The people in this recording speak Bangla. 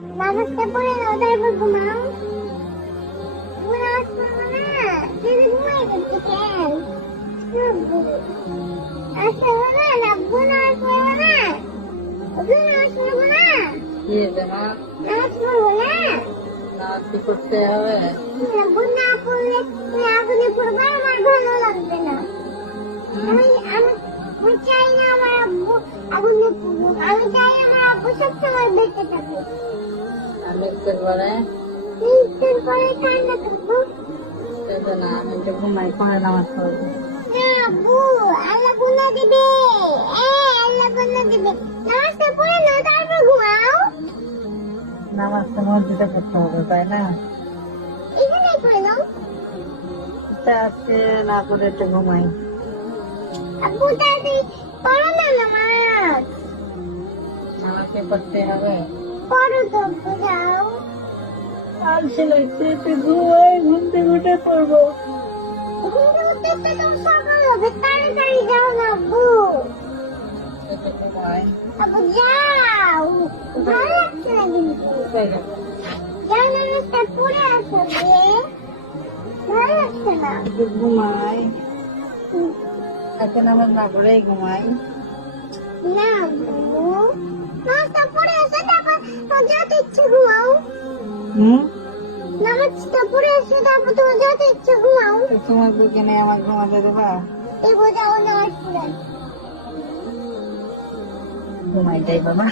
নামাজটা পড়ে নাও তারপর ঘুমাও। নামাজ পড়ব না যদি ঘুমাই করতে কেন? আসব না নাববো নামাজ পড়ব না। ওগুলো নামাজ পড়ব না। কি হয়েছে মা? নামাজ পড়ব না। নামাজ কি করতে হবে? নাববো না পড়লে তুমি আগুনে পড়বে আমার ভালো লাগবে না। আমি চাই না আমার আব্বু আগুনে আমি চাই আমার আব্বু সবসময় বেঁচে থাকুক আর মৃত্যুর পরে? মৃত্যুর পরে কান্না করব। সেটা না আমি একটু ঘুমাই পরে নামাজ পড়ব। না আব্বু আল্লাহ গুনাহ দিবে। এ আল্লাহ গুনাহ দিবে। নামাজটা পড়ে নাও তারপর ঘুমাও। নামাজটা মসজিদে পড়তে হবে তাই না? এখানে পড়ে নাও। আজকে না করে একটু ঘুমাই। আব্বু তাড়াতাড়ি পড়ো না নামাজ নামাজ। কি পড়তে হবে। পড়ো তো ছেলে একটু ঘুমাই ঘুম থেকে উঠে পড়ব। ঘুমতে উঠতে উঠতে তো সকাল হবে তাড়াতাড়ি যাও না আব্বু। একটু আব্বু যাও। ভালো লাগছে না কিন্তু। কোথায় যাব? যাও পড়ে আসো রে। ভালো লাগছে না। ঘুমাই। আজকে নামাজ না পড়েই ঘুমাই না আব্বু। হুম? নামাজটা পড়ে আসো তারপর তোমার যত ইচ্ছে ঘুমাও। তোমার বুকে আমার ঘুমাতে দেবা? এই যাও নামাজ পড়ে ঘুমাই যাই বাবা।